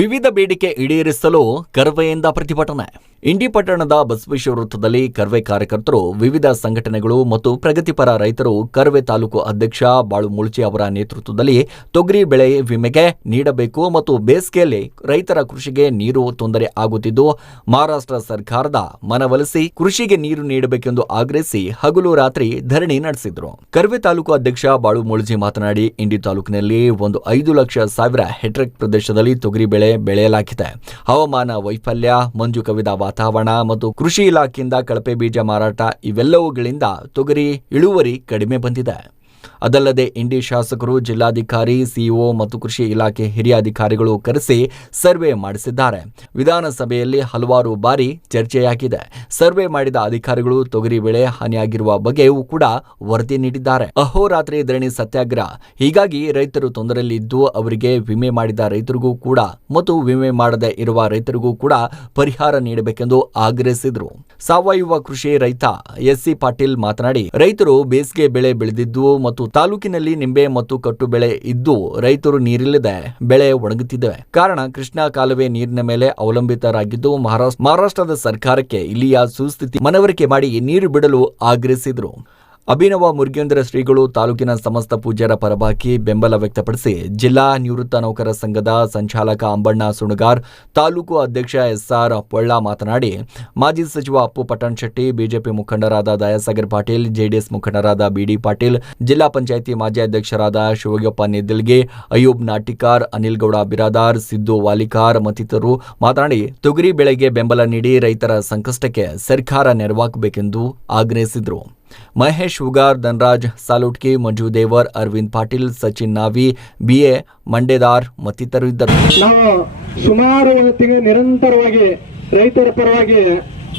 ವಿವಿಧ ಬೇಡಿಕೆ ಈಡೇರಿಸಲು ಕರ್ವೆಯಿಂದ ಪ್ರತಿಭಟನೆ. ಇಂಡಿ ಪಟ್ಟಣದ ಬಸವೇಶ್ವರ ವೃತ್ತದಲ್ಲಿ ಕರ್ವೆ ಕಾರ್ಯಕರ್ತರು, ವಿವಿಧ ಸಂಘಟನೆಗಳು ಮತ್ತು ಪ್ರಗತಿಪರ ರೈತರು ಕರ್ವೆ ತಾಲೂಕು ಅಧ್ಯಕ್ಷ ಬಾಳು ಮುಳ್ಚಿ ಅವರ ನೇತೃತ್ವದಲ್ಲಿ ತೊಗರಿ ಬೆಳೆ ವಿಮೆಗೆ ನೀಡಬೇಕು ಮತ್ತು ಬೇಸಿಗೆಯಲ್ಲಿ ರೈತರ ಕೃಷಿಗೆ ನೀರು ತೊಂದರೆ ಆಗುತ್ತಿದ್ದು ಮಹಾರಾಷ್ಟ್ರ ಸರ್ಕಾರದ ಮನವೊಲಿಸಿ ಕೃಷಿಗೆ ನೀರು ನೀಡಬೇಕೆಂದು ಆಗ್ರಹಿಸಿ ಹಗಲು ರಾತ್ರಿ ಧರಣಿ ನಡೆಸಿದ್ರು. ಕರ್ವೆ ತಾಲೂಕು ಅಧ್ಯಕ್ಷ ಬಾಳು ಮುಳ್ಚಿ ಮಾತನಾಡಿ, ಇಂಡಿ ತಾಲೂಕಿನಲ್ಲಿ 5,00,000 ಹೆಕ್ಟೇರ್ ಪ್ರದೇಶದಲ್ಲಿ ತೊಗರಿ ಬೆಳೆ ಬೆಳೆಯಲಾಗಿದೆ. ಹವಾಮಾನ ವೈಫಲ್ಯ, ಮಂಜು ಕವಿದ ವಾತಾವರಣ ಮತ್ತು ಕೃಷಿ ಇಲಾಖೆಯಿಂದ ಕಳಪೆ ಬೀಜ ಮಾರಾಟ ಇವೆಲ್ಲವುಗಳಿಂದ ತೊಗರಿ ಇಳುವರಿ ಕಡಿಮೆ ಬಂದಿದೆ. ಅದಲ್ಲದೆ ಇಂಡಿ ಶಾಸಕರು, ಜಿಲ್ಲಾಧಿಕಾರಿ, ಸಿಇಒ ಮತ್ತು ಕೃಷಿ ಇಲಾಖೆ ಹಿರಿಯ ಅಧಿಕಾರಿಗಳು ಕರೆಸಿ ಸರ್ವೆ ಮಾಡಿಸಿದ್ದಾರೆ. ವಿಧಾನಸಭೆಯಲ್ಲಿ ಹಲವಾರು ಬಾರಿ ಚರ್ಚೆಯಾಗಿದೆ. ಸರ್ವೆ ಮಾಡಿದ ಅಧಿಕಾರಿಗಳು ತೊಗರಿ ಬೆಳೆ ಹಾನಿಯಾಗಿರುವ ಬಗ್ಗೆಯೂ ಕೂಡ ವರದಿ ನೀಡಿದ್ದಾರೆ. ಅಹೋರಾತ್ರಿ ಧರಣಿ ಸತ್ಯಾಗ್ರಹ. ಹೀಗಾಗಿ ರೈತರು ತೊಂದರೆಯಲ್ಲಿದ್ದು ಅವರಿಗೆ ವಿಮೆ ಮಾಡಿದ ರೈತರಿಗೂ ಕೂಡ ಮತ್ತು ವಿಮೆ ಮಾಡದೇ ಇರುವ ರೈತರಿಗೂ ಕೂಡ ಪರಿಹಾರ ನೀಡಬೇಕೆಂದು ಆಗ್ರಹಿಸಿದರು. ಸಾವಯವ ಕೃಷಿ ರೈತ ಎಸ್ಸಿ ಪಾಟೀಲ್ ಮಾತನಾಡಿ, ರೈತರು ಬೇಸಿಗೆ ಬೆಳೆ ಬೆಳೆದಿದ್ದು ಮತ್ತು ತಾಲೂಕಿನಲ್ಲಿ ನಿಂಬೆ ಮತ್ತು ಕಟ್ಟು ಬೆಳೆ ಇದ್ದು ರೈತರು ನೀರಿಲ್ಲದೆ ಬೆಳೆ ಒಣಗುತ್ತಿದೆ. ಕಾರಣ ಕೃಷ್ಣಾ ಕಾಲುವೆ ನೀರಿನ ಮೇಲೆ ಅವಲಂಬಿತರಾಗಿದ್ದು ಮಹಾರಾಷ್ಟ್ರದ ಸರ್ಕಾರಕ್ಕೆ ಇಲ್ಲಿಯ ಸುಸ್ಥಿತಿ ಮನವರಿಕೆ ಮಾಡಿ ನೀರು ಬಿಡಲು ಆಗ್ರಹಿಸಿದರು. ಅಭಿನವ ಮುರುಗೇಂದ್ರ ಶ್ರೀಗಳು ತಾಲೂಕಿನ ಸಮಸ್ತ ಪೂಜ್ಯರ ಪರವಾಗಿ ಬೆಂಬಲ ವ್ಯಕ್ತಪಡಿಸಿ ಜಿಲ್ಲಾ ನಿವೃತ್ತ ನೌಕರ ಸಂಘದ ಸಂಚಾಲಕ ಅಂಬಣ್ಣ ಸುಣಗಾರ್, ತಾಲೂಕು ಅಧ್ಯಕ್ಷ ಎಸ್ಆರ್ ಪೊಳ್ಳ ಮಾತನಾಡಿ, ಮಾಜಿ ಸಚಿವ ಅಪ್ಪು ಪಟ್ಟಣ್ ಶೆಟ್ಟಿ, ಬಿಜೆಪಿ ಮುಖಂಡರಾದ ದಯಾಸಾಗರ್ ಪಾಟೀಲ್, ಜೆಡಿಎಸ್ ಮುಖಂಡರಾದ ಬಿಡಿ ಪಾಟೀಲ್, ಜಿಲ್ಲಾ ಪಂಚಾಯಿತಿ ಮಾಜಿ ಅಧ್ಯಕ್ಷರಾದ ಶಿವಯೋಗಪ್ಪ ನಿದ್ದಲ್ಗಿ, ಅಯೂಬ್ ನಾಟಿಕಾರ್, ಅನಿಲ್ ಗೌಡ ಬಿರಾದಾರ್, ಸಿದ್ದು ವಾಲಿಕಾರ್ ಮತ್ತಿತರರು ಮಾತನಾಡಿ, ತೊಗರಿ ಬೆಳೆಗೆ ಬೆಂಬಲ ನೀಡಿ ರೈತರ ಸಂಕಷ್ಟಕ್ಕೆ ಸರ್ಕಾರ ನೆರವಾಗಬೇಕೆಂದು ಆಗ್ರಹಿಸಿದರು. ಮಹೇಶ್ ಹುಗಾರ್, ಧನರಾಜ್ ಸಾಲುಟ್ಕಿ, ಮಂಜು ದೇವರ್, ಅರವಿಂದ್ ಪಾಟೀಲ್, ಸಚಿನ್ ನಾವಿ, ಬಿಎ ಮಂಡೇದಾರ್ ಮತ್ತಿತರರು ಇದ್ದರು. ನಾವು ಸುಮಾರು ಹೊತ್ತಿಗೆ ನಿರಂತರವಾಗಿ ರೈತರ ಪರವಾಗಿ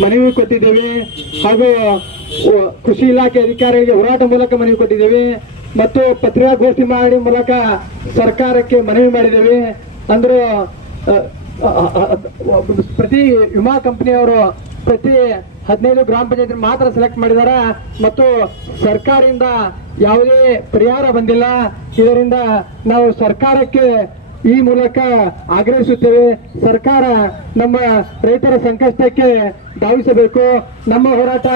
ಮನವಿ ಕೊಟ್ಟಿದ್ದೇವೆ ಹಾಗೂ ಕೃಷಿ ಇಲಾಖೆ ಅಧಿಕಾರಿಗಳಿಗೆ ಹೋರಾಟ ಮೂಲಕ ಮನವಿ ಕೊಟ್ಟಿದ್ದೇವೆ ಮತ್ತು ಪತ್ರಿಕಾಗೋಷ್ಠಿ ಮಾಡಿ ಮೂಲಕ ಸರ್ಕಾರಕ್ಕೆ ಮನವಿ ಮಾಡಿದ್ದೇವೆ. ಅಂದ್ರೆ ಪ್ರತಿ ವಿಮಾ ಕಂಪನಿಯವರು ಪ್ರತಿ 15 ಗ್ರಾಮ ಪಂಚಾಯತ್ ಮಾತ್ರ ಸೆಲೆಕ್ಟ್ ಮಾಡಿದಾರ ಮತ್ತು ಸರ್ಕಾರದಿಂದ ಯಾವುದೇ ಪರಿಹಾರ ಬಂದಿಲ್ಲ. ಇದರಿಂದ ನಾವು ಸರ್ಕಾರಕ್ಕೆ ಈ ಮೂಲಕ ಆಗ್ರಹಿಸುತ್ತೇವೆ. ಸರ್ಕಾರ ನಮ್ಮ ರೈತರ ಸಂಕಷ್ಟಕ್ಕೆ ಧಾವಿಸಬೇಕು. ನಮ್ಮ ಹೋರಾಟ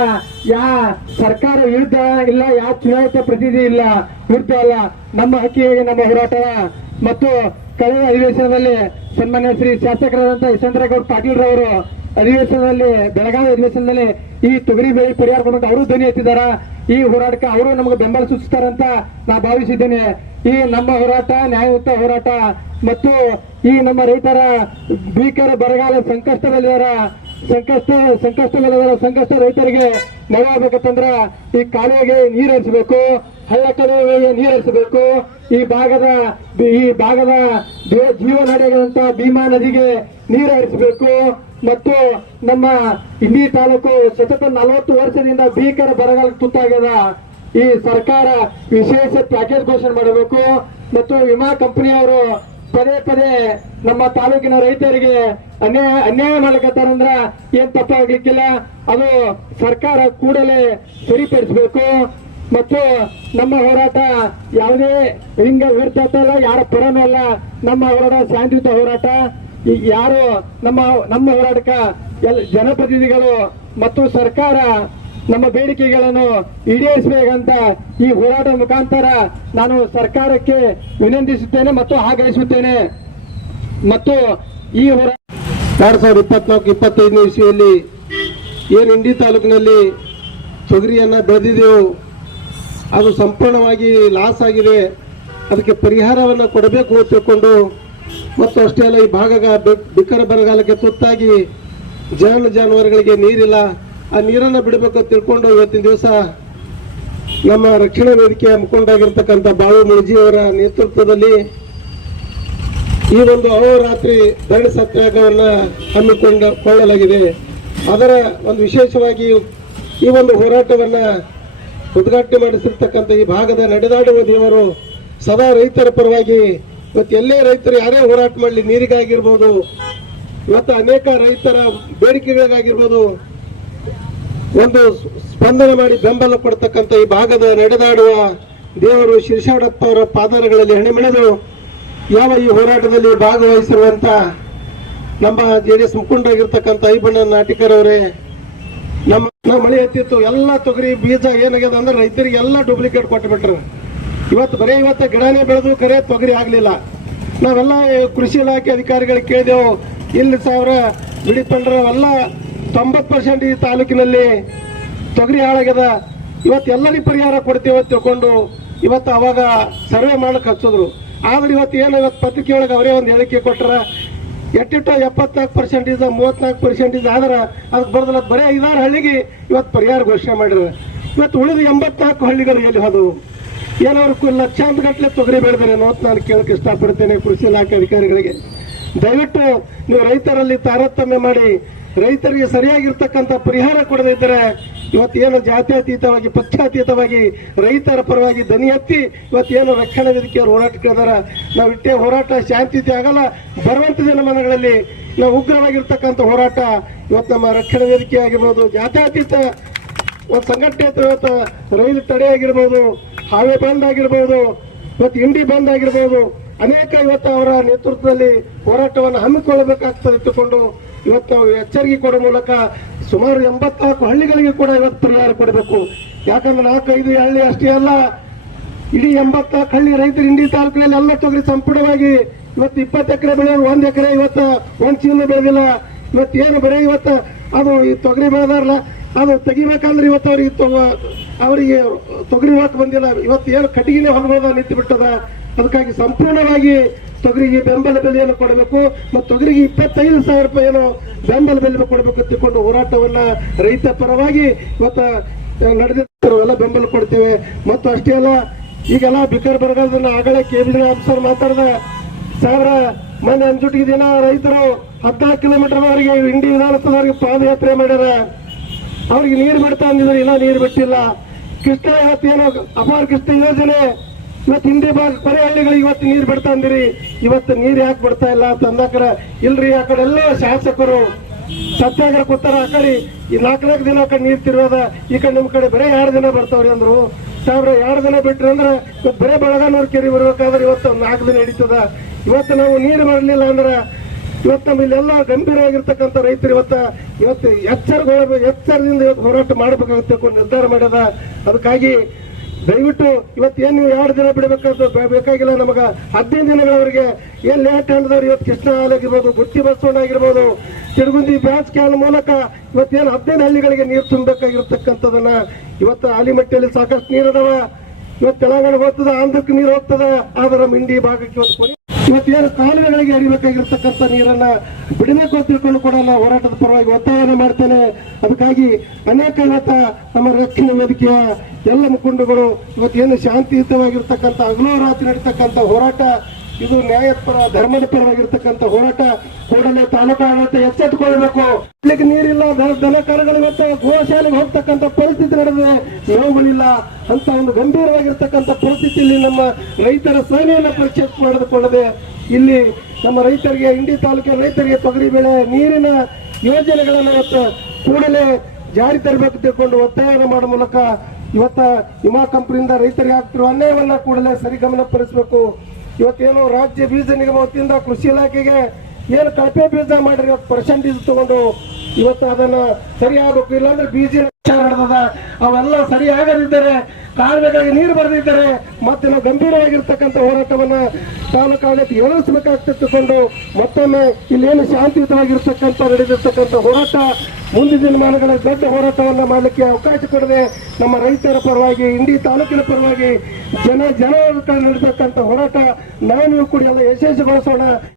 ಸರ್ಕಾರ ವಿರುದ್ಧ ಇಲ್ಲ, ಚುನಾಯಿತ ಪ್ರತಿನಿಧಿ ಇಲ್ಲ ವಿರುದ್ಧ ಅಲ್ಲ. ನಮ್ಮ ಹಕ್ಕಿಗೆ ನಮ್ಮ ಹೋರಾಟ ಮತ್ತು ಕಳೆದ ಅಧಿವೇಶನದಲ್ಲಿ ಸನ್ಮಾನ್ಯ ಶ್ರೀ ಶಾಸಕರಾದಂಥ ಯಶವಂತರೇಗೌಡ ಪಾಟೀಲ್ ರವರು ಅಧಿವೇಶನದಲ್ಲಿ, ಬೆಳಗಾವಿ ಅಧಿವೇಶನದಲ್ಲಿ ಈ ತೊಗರಿ ಬೆಳೆ ಪರಿಹಾರ ಕೊಟ್ಟು ಅವರು ಧ್ವನಿ ಎತ್ತಿದಾರ. ಈ ಹೋರಾಟಕ್ಕೆ ಅವರು ನಮಗೆ ಬೆಂಬಲ ಸೂಚಿಸ್ತಾರಂತ ನಾ ಭಾವಿಸಿದ್ದೇನೆ. ಈ ನಮ್ಮ ಹೋರಾಟ ನ್ಯಾಯಯುತ ಹೋರಾಟ ಮತ್ತು ಈ ನಮ್ಮ ರೈತರ ಭೀಕರ ಬರಗಾಲ ಸಂಕಷ್ಟದಲ್ಲಿದ್ದಾರೆ. ಸಂಕಷ್ಟ ರೈತರಿಗೆ ನೆರವಾಗಬೇಕಂದ್ರ ಈ ಕಾಲುವೆಗೆ ನೀರು ಹರಿಸಬೇಕು, ಹಳ್ಳ ಕಾಲುವೆಗೆ ನೀರು ಹರಿಸಬೇಕು. ಈ ಭಾಗದ ಜೀವನಾಡಿಯಾದಂತ ಭೀಮಾ ನದಿಗೆ ನೀರು ಹರಿಸಬೇಕು ಮತ್ತು ನಮ್ಮ ಇಂಡಿ ತಾಲೂಕು ಸತತ 40 ವರ್ಷದಿಂದ ಭೀಕರ ಬರಗಾಲ ತುತ್ತಾಗ್ಯದ. ಈ ಸರ್ಕಾರ ವಿಶೇಷ ಪ್ಯಾಕೇಜ್ ಘೋಷಣೆ ಮಾಡಬೇಕು ಮತ್ತು ವಿಮಾ ಕಂಪನಿಯವರು ಪದೇ ನಮ್ಮ ತಾಲೂಕಿನ ರೈತರಿಗೆ ಅನ್ಯಾಯ ಮಾಡ್ಲಕತ್ತಾರಂದ್ರ ಏನ್ ತಪ್ಪಾಗ್ಲಿಕ್ಕಿಲ್ಲ. ಅದು ಸರ್ಕಾರ ಕೂಡಲೇ ಸರಿಪಡಿಸಬೇಕು ಮತ್ತು ನಮ್ಮ ಹೋರಾಟ ಯಾವುದೇ ಹಿಂಗ ವಿರುದ್ಧ ಅಲ್ಲ, ಯಾರ ಪರನೂ ಅಲ್ಲ. ನಮ್ಮ ಹೋರಾಟ ಶಾಂತಿಯುತ ಹೋರಾಟ. ಯಾರು ನಮ್ಮ ಹೋರಾಟಕ್ಕೆ ಜನಪ್ರತಿನಿಧಿಗಳು ಮತ್ತು ಸರ್ಕಾರ ನಮ್ಮ ಬೇಡಿಕೆಗಳನ್ನು ಈಡೇರಿಸಬೇಕಂತ ಈ ಹೋರಾಟ ಮುಖಾಂತರ ನಾನು ಸರ್ಕಾರಕ್ಕೆ ವಿನಂತಿಸುತ್ತೇನೆ ಮತ್ತು ಆಗ್ರಹಿಸುತ್ತೇನೆ. ಮತ್ತು ಈ ಹೋರಾಟ 2024-25 ಇಸ್ವಿಯಲ್ಲಿ ಏನು ಇಂಡಿ ತಾಲೂಕಿನಲ್ಲಿ ತೊಗರಿಯನ್ನ ಬೆಳೆದಿದ್ದೆವು, ಅದು ಸಂಪೂರ್ಣವಾಗಿ ಲಾಸ್ ಆಗಿದೆ. ಅದಕ್ಕೆ ಪರಿಹಾರವನ್ನು ಕೊಡಬೇಕು ಅಂತ ತಿಳ್ಕೊಂಡು ಮತ್ತು ಅಷ್ಟೇ ಅಲ್ಲ, ಈ ಭಾಗ ಬಿಕ್ಕರ ಬರಗಾಲಕ್ಕೆ ತುತ್ತಾಗಿ ಜಾನುವಾರುಗಳಿಗೆ ನೀರಿಲ್ಲ, ಆ ನೀರನ್ನು ಬಿಡಬೇಕು ಅಂತ ತಿಳ್ಕೊಂಡು ಇವತ್ತಿನ ದಿವಸ ನಮ್ಮ ರಕ್ಷಣಾ ವೇದಿಕೆಯ ಮುಖಂಡರಾಗಿರ್ತಕ್ಕಂಥ ಬಾಳು ಮುಳ್ಜಿ ಅವರ ನೇತೃತ್ವದಲ್ಲಿ ಈ ಒಂದು ಅಹೋರಾತ್ರಿ ಧರಣಿ ಸತ್ಯಾಗ್ರಹವನ್ನು ಹಮ್ಮಿಕೊಳ್ಳಲಾಗಿದೆ. ಅದರ ಒಂದು ವಿಶೇಷವಾಗಿ ಈ ಒಂದು ಹೋರಾಟವನ್ನು ಉದ್ಘಾಟನೆ ಮಾಡಿಸಿರ್ತಕ್ಕಂಥ ಈ ಭಾಗದ ನಡೆದಾಡುವ ದೇವರು ಸದಾ ರೈತರ ಪರವಾಗಿ ಇವತ್ತು ಎಲ್ಲೇ ರೈತರು ಯಾರೇ ಹೋರಾಟ ಮಾಡಲಿ, ನೀರಿಗಾಗಿರ್ಬೋದು, ಇವತ್ತು ಅನೇಕ ರೈತರ ಬೇಡಿಕೆಗಳಿಗಾಗಿರ್ಬೋದು, ಒಂದು ಸ್ಪಂದನೆ ಮಾಡಿ ಬೆಂಬಲ ಕೊಡ್ತಕ್ಕಂಥ ಈ ಭಾಗದ ನಡೆದಾಡುವ ದೇವರು ಶಿರ್ಷಾಡಪ್ಪ ಅವರ ಪಾದಾರಗಳಲ್ಲಿ ಹಣೆ ಮೆಳೆದು ಯಾವ ಈ ಹೋರಾಟದಲ್ಲಿ ಭಾಗವಹಿಸಿರುವಂತ ನಮ್ಮ JDS ಮುಖಂಡರಾಗಿರ್ತಕ್ಕಂಥ ಐಬಣ್ಣ ನಾಟಿಕರ್ ಅವರೇ, ನಮ್ಮ ಮಳೆ ಎತ್ತಿತ್ತು, ಎಲ್ಲ ತೊಗರಿ ಬೀಜ ಏನಾಗ್ಯದ ಅಂದ್ರೆ ರೈತರಿಗೆ ಎಲ್ಲ ಡೂಪ್ಲಿಕೇಟ್ ಕೊಟ್ಟುಬಿಟ್ರು. ಇವತ್ತು ಗಿಡನೇ ಬೆಳೆದು ಕರೆ ತೊಗರಿ ಆಗಲಿಲ್ಲ. ನಾವೆಲ್ಲ ಕೃಷಿ ಇಲಾಖೆ ಅಧಿಕಾರಿಗಳಿಗೆ ಕೇಳಿದೆವು, ಇಲ್ಲಿ ಸಾವಿರ ಬಿಡಿಪಂಡ್ರ ಎಲ್ಲ 90% ಈ ತಾಲೂಕಿನಲ್ಲಿ ತೊಗರಿ ಹಾಳಾಗ್ಯದ, ಇವತ್ತು ಎಲ್ಲರಿಗೂ ಪರಿಹಾರ ಕೊಡ್ತೀವಿ ಅಂತ ತಿಳ್ಕೊಂಡು ಇವತ್ತು ಅವಾಗ ಸರ್ವೆ ಮಾಡಕ್ಕೆ ಹಚ್ಚಿದ್ರು. ಆದ್ರೆ ಇವತ್ತು ಪತ್ರಿಕೆ ಒಳಗೆ ಅವರೇ ಒಂದು ಹೇಳಿಕೆ ಕೊಟ್ಟರ, ಎಟ್ಟಿಟ್ಟು 74% 34% ಆದ್ರೆ ಅದಕ್ಕೆ ಬರೋದಿಲ್ಲ, ಬರೀ 5-6 ಹಳ್ಳಿಗೆ ಇವತ್ತು ಪರಿಹಾರ ಘೋಷಣೆ ಮಾಡಿದ್ರು. ಇವತ್ತು ಉಳಿದ 84 ಹಳ್ಳಿಗಳು ಎಲ್ಲಿ ಹೋದವು? ಏನವ್ರು ಲಕ್ಷಾಂತರ ಗಟ್ಟಲೆ ತೊಗರಿ ಬೆಳೆದರೆ ಅನ್ನೋದು ನಾನು ಕೇಳಕ್ಕೆ ಇಷ್ಟಪಡ್ತೇನೆ ಕೃಷಿ ಇಲಾಖೆ ಅಧಿಕಾರಿಗಳಿಗೆ. ದಯವಿಟ್ಟು ನೀವು ರೈತರಲ್ಲಿ ತಾರತಮ್ಯ ಮಾಡಿ ರೈತರಿಗೆ ಸರಿಯಾಗಿರ್ತಕ್ಕಂಥ ಪರಿಹಾರ ಕೊಡದೇ ಇದ್ದರೆ ಇವತ್ತೇನು ಜಾತ್ಯತೀತವಾಗಿ ಪಕ್ಷಾತೀತವಾಗಿ ರೈತರ ಪರವಾಗಿ ದನಿ ಎತ್ತಿ ಇವತ್ತೇನು ರಕ್ಷಣಾ ವೇದಿಕೆಯವರು ಹೋರಾಟಕ್ಕಿದಾರ, ನಾವು ಇಟ್ಟೇ ಹೋರಾಟ ಶಾಂತಿಯುತ ಆಗಲ್ಲ. ಬರುವಂತ ದಿನಮಾನಗಳಲ್ಲಿ ನಾವು ಉಗ್ರವಾಗಿರ್ತಕ್ಕಂಥ ಹೋರಾಟ ಇವತ್ತು ನಮ್ಮ ರಕ್ಷಣಾ ವೇದಿಕೆ ಆಗಿರ್ಬೋದು, ಜಾತ್ಯತೀತ ಒಂದು ಸಂಘಟನೆ ಇವತ್ತು ರೈಲು ತಡೆ ಆಗಿರ್ಬೋದು, ಹಾವೇ ಬಂದ್ ಆಗಿರ್ಬೋದು, ಇವತ್ತು ಇಂಡಿ ಬಂದ್ ಆಗಿರ್ಬೋದು, ಅನೇಕ ಇವತ್ತು ಅವರ ನೇತೃತ್ವದಲ್ಲಿ ಹೋರಾಟವನ್ನು ಹಮ್ಮಿಕೊಳ್ಳಬೇಕಾಗ್ತದೆ ಇಟ್ಟುಕೊಂಡು ಇವತ್ತು ನಾವು ಎಚ್ಚರಿಕೆ ಕೊಡುವ ಮೂಲಕ ಸುಮಾರು 84 ಹಳ್ಳಿಗಳಿಗೆ ಕೂಡ ಇವತ್ತು ಪರಿಹಾರ ಕೊಡಬೇಕು. ಯಾಕಂದ್ರೆ 4-5 ಹಳ್ಳಿ ಅಷ್ಟೇ ಅಲ್ಲ, ಇಡೀ 84 ಹಳ್ಳಿ ರೈತರು ಇಂಡಿ ತಾಲೂಕಿನಲ್ಲಿ ಎಲ್ಲ ತೊಗರಿ ಸಂಪೂರ್ಣವಾಗಿ ಇವತ್ತು 20 ಎಕರೆ ಬೆಳೆಯೋರು 1 ಎಕರೆ ಇವತ್ತು 1 ಚೀಲ ಬೆಳೆದಿಲ್ಲ. ಇವತ್ತೇನು ಬರೀ ಇವತ್ತು ಅದು ಈ ತೊಗರಿ ಬೆಳೆದಾರಲ್ಲ ಅದು ತೆಗಿಬೇಕಂದ್ರೆ ಇವತ್ತು ಅವರಿಗೆ ತೊಗರಿ ಹೊರಕ್ಕೆ ಬಂದಿಲ್ಲ. ಇವತ್ತು ಏನು ಕಟ್ಟಿಗೆನೇ ಹೊಲಗಳದ ನಿಂತು ಬಿಟ್ಟದ. ಅದಕ್ಕಾಗಿ ಸಂಪೂರ್ಣವಾಗಿ ತೊಗರಿಗೆ ಬೆಂಬಲ ಬೆಲೆಯನ್ನು ಕೊಡಬೇಕು ಮತ್ತು ತೊಗರಿಗೆ 25,000 ರೂಪಾಯಿ ಏನು ಬೆಂಬಲ ಬೆಲೆ ಕೊಡಬೇಕು ತಿಳ್ಕೊಂಡು ಹೋರಾಟವನ್ನ ರೈತ ಪರವಾಗಿ ಇವತ್ತು ನಡೆದಿಲ್ಲ ಬೆಂಬಲ ಕೊಡ್ತೇವೆ. ಮತ್ತು ಅಷ್ಟೇ ಅಲ್ಲ, ಈಗೆಲ್ಲ ಬಿಕರ್ ಬರಗಾಲದನ್ನ ಆಗಲೇ ಕೇಂದ್ರ ಆಫೀಸರ್ ಮಾತಾಡಿದ ಸಾವಿರ ಮೊನ್ನೆ ಅಂಜುಟಿಗೆ ದಿನ ರೈತರು 14 ಕಿಲೋಮೀಟರ್ವರೆಗೆ ಇಂಡಿ ವಿಧಾನಸಭೆವರೆಗೆ ಪಾದಯಾತ್ರೆ ಮಾಡ್ಯಾರ. ಅವ್ರಿಗೆ ನೀರು ಬಿಡ್ತಾ ಅಂದಿದ್ರು, ಇಲ್ಲ ನೀರು ಬಿಟ್ಟಿಲ್ಲ. ಕೃಷ್ಣ ಇವತ್ತೇನೋ ಅಪಾರ ಕೃಷ್ಣ ಯೋಜನೆ ಇವತ್ತು ಹಿಂದಿ ಬರೀ ಹಳ್ಳಿಗಳಿಗೆ ಇವತ್ತು ನೀರು ಬಿಡ್ತಾ ಅಂದಿರಿ, ಇವತ್ತು ನೀರು ಯಾಕೆ ಬಿಡ್ತಾ ಇಲ್ಲ ಅಂತ ಅಂದಾಕರ ಇಲ್ರಿ, ಆ ಕಡೆ ಎಲ್ಲ ಶಾಸಕರು ಸತ್ಯಾಗ್ರಹ ಕೂತಾರ. ಆ ಕಡೆ ಈ 4 ದಿನ ಆ ಕಡೆ ನೀರು ತಿರುವದ, ಈ ಕಡೆ ನಿಮ್ಮ ಕಡೆ ಬರೀ 2 ದಿನ ಬರ್ತಾವ್ರಿ ಅಂದ್ರು. 2 ದಿನ ಬಿಟ್ರಿ ಅಂದ್ರೆ ಇವತ್ತು ಬರೇ ಬೆಳಗಾನೂರು ಕೆರೆ ಬರ್ಬೇಕಾದ್ರೆ ಇವತ್ತು 4 ದಿನ ಹಿಡಿತದ. ಇವತ್ತು ನಾವು ನೀರು ಮಾಡಲಿಲ್ಲ ಅಂದ್ರೆ ಇವತ್ತು ನಮ್ಮಲ್ಲೆಲ್ಲ ಗಂಭೀರವಾಗಿರ್ತಕ್ಕಂಥ ರೈತರು ಇವತ್ತು ಎಚ್ಚರದಿಂದ ಇವತ್ತು ಹೋರಾಟ ಮಾಡಬೇಕಾಗುತ್ತೆ ನಿರ್ಧಾರ ಮಾಡ್ಯದ. ಅದಕ್ಕಾಗಿ ದಯವಿಟ್ಟು ಇವತ್ತೇನು ನೀವು 2 ದಿನ ಬೇಕಾಗಿಲ್ಲ, ನಮಗ 15 ದಿನಗಳವರೆಗೆ ಏನ್ ಲೇಟ್ ಹ್ಯಾಂಡ್ದವ್ರು ಇವತ್ತು ಕೃಷ್ಣ ಆಗಿರ್ಬೋದು, ಗುತ್ತಿ ಬಸವಣ್ಣ ಆಗಿರ್ಬೋದು, ತಿರುಗುಂದಿ ಬ್ಯಾಚ್ ಕ್ಯಾನ್ ಮೂಲಕ ಇವತ್ತೇನು 15 ಹಳ್ಳಿಗಳಿಗೆ ನೀರು ತುಂಬಬೇಕಾಗಿರ್ತಕ್ಕಂಥದನ್ನ ಇವತ್ತು ಆಲಿಮಟ್ಟಿಯಲ್ಲಿ ಸಾಕಷ್ಟು ನೀರದವ. ಇವತ್ತು ತೆಲಂಗಾಣ ಹೋಗ್ತದ, ಆಂಧ್ರಕ್ಕೆ ನೀರು ಹೋಗ್ತದ, ಆದ್ರೆ ನಮ್ಮ ಇಂಡಿ ಭಾಗಕ್ಕೆ ಇವತ್ತೇನು ಕಾಲುವೆಗಳಿಗೆ ಹರಿಬೇಕಾಗಿರ್ತಕ್ಕಂಥ ನೀರನ್ನ ಬಿಡಬೇಕು ಅಂತ ತಿಳ್ಕೊಂಡು ಕೂಡ ನಾವು ಹೋರಾಟದ ಪರವಾಗಿ ಒತ್ತಾಯನ ಮಾಡ್ತೇನೆ. ಅದಕ್ಕಾಗಿ ಅನೇಕ ನಮ್ಮ ರಕ್ಷಣಾ ವೇದಿಕೆಯ ಎಲ್ಲ ಮುಖಂಡಗಳು ಇವತ್ತೇನು ಶಾಂತಿಯುತವಾಗಿರ್ತಕ್ಕಂಥ ಹಗಲು ರಾತ್ರಿ ನಡೀತಕ್ಕಂಥ ಹೋರಾಟ, ಇದು ನ್ಯಾಯದ ಪರ ಧರ್ಮದ ಪರವಾಗಿರ್ತಕ್ಕಂಥ ಹೋರಾಟ. ಕೂಡಲೇ ತಾಲೂಕು ಆಡಳಿತ ಎಚ್ಚೆತ್ತುಕೊಳ್ಬೇಕು. ಇಲ್ಲಿಗೆ ನೀರಿಲ್ಲ, ದನ ಕರುಗಳು ಇವತ್ತು ಗೋಶಾಲೆಗೆ ಹೋಗ್ತಕ್ಕಂಥ ಪರಿಸ್ಥಿತಿ ನಡೆದಿದೆ, ಮೇವುಗಳಿಲ್ಲ. ಅಂತ ಒಂದು ಗಂಭೀರವಾಗಿರ್ತಕ್ಕಂಥ ಪರಿಸ್ಥಿತಿಯಲ್ಲಿ ನಮ್ಮ ರೈತರ ಸೇನೆಯನ್ನು ಪರೀಕ್ಷೆ ಮಾಡಿದುಕೊಳ್ಳದೆ ಇಲ್ಲಿ ನಮ್ಮ ರೈತರಿಗೆ, ಇಂಡಿ ತಾಲೂಕಿನ ರೈತರಿಗೆ ತೊಗರಿ ಬೆಳೆ ನೀರಿನ ಯೋಜನೆಗಳನ್ನು ಇವತ್ತು ಕೂಡಲೇ ಜಾರಿ ತರಬೇಕು ತಿಳ್ಕೊಂಡು ಒತ್ತಾಯ ಮಾಡುವ ಮೂಲಕ ಇವತ್ತ ವಿಮಾ ಕಂಪನಿಯಿಂದ ರೈತರಿಗೆ ಆಗ್ತಿರುವ ಅನ್ಯಾಯವನ್ನ ಕೂಡಲೇ ಸರಿ ಗಮನ ಪರಿಸಬೇಕು. ಇವತ್ತೇನು ರಾಜ್ಯ ಬೀಜ ನಿಗಮ ವತಿಯಿಂದ ಕೃಷಿ ಇಲಾಖೆಗೆ ಏನು ಕಳಪೆ ಬೀಜ ಮಾಡಿರಿ ಪರ್ಸೆಂಟೇಜ್ ತಗೊಂಡು ಇವತ್ತು ಅದನ್ನ ಸರಿ ಆಗಬೇಕು. ಇಲ್ಲಾಂದ್ರೆ ಬೀಜ ನಡೆದದ ಅವೆಲ್ಲ ಸರಿ ಆಗದಿದ್ದರೆ, ಕಾಲುವೆಗಳಿಗೆ ನೀರು ಬರದಿದ್ದರೆ ಮತ್ತೆ ನಾವು ಗಂಭೀರವಾಗಿರ್ತಕ್ಕಂಥ ಹೋರಾಟವನ್ನ ತಾಲೂಕು ಆಡಳಿತ ಎದುರಿಸಬೇಕಾಗ್ತಿಟ್ಟುಕೊಂಡು ಮತ್ತೊಮ್ಮೆ ಇಲ್ಲೇನು ಶಾಂತಿಯುತವಾಗಿರ್ತಕ್ಕಂಥ ನಡೆದಿರ್ತಕ್ಕಂಥ ಹೋರಾಟ ಮುಂದಿನ ದಿನಮಾನಗಳ ದೊಡ್ಡ ಹೋರಾಟವನ್ನ ಮಾಡಲಿಕ್ಕೆ ಅವಕಾಶ ಕೊಡದೆ ನಮ್ಮ ರೈತರ ಪರವಾಗಿ, ಇಂಡಿ ತಾಲೂಕಿನ ಪರವಾಗಿ ಜನ ನಡೆಸತಕ್ಕಂಥ ಹೋರಾಟ ನಾವು ಕೂಡ ಎಲ್ಲ ಯಶಸ್ವಿಗೊಳಿಸೋಣ.